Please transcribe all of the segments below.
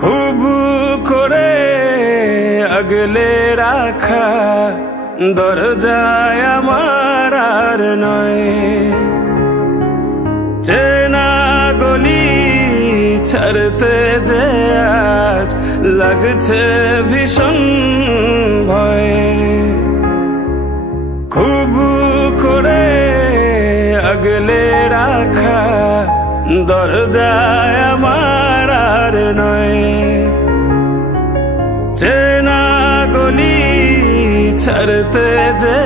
খুব করে আগলে রাখা দরজায় আমার আর নয়, চেনা গলি ছাড়তে যে আজ লাগছে ভীষণ ভয়। খুব করে আগলে রাখা দরজায় আমার আর নয়, চেনা গলি ছাড়তে যে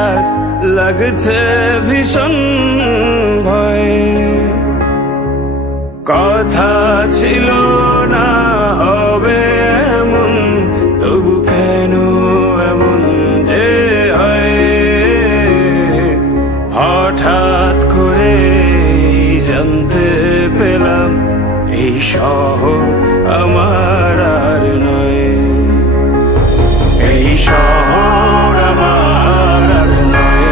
আজ লাগছে ভীষণ ভয়। কথা ছিল না হবে এমন, তবু কেন এমন যে হয়? হঠাৎ করে জানতে পেলাম এই শহর আমার আর নয়, এই শহর আমার আর নয়,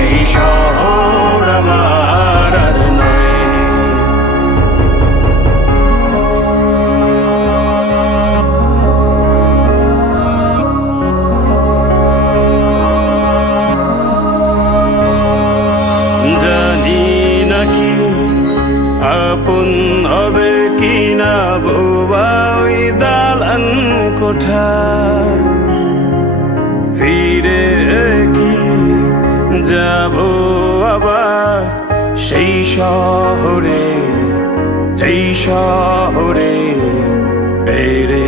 এই শহর আমার আর নয়। জানি নাকি আপন হবে কিনা বোবা ওই দালান কোঠা, ফিরে কি যাব আবার সেই শহরে, যেই শহরে পেরে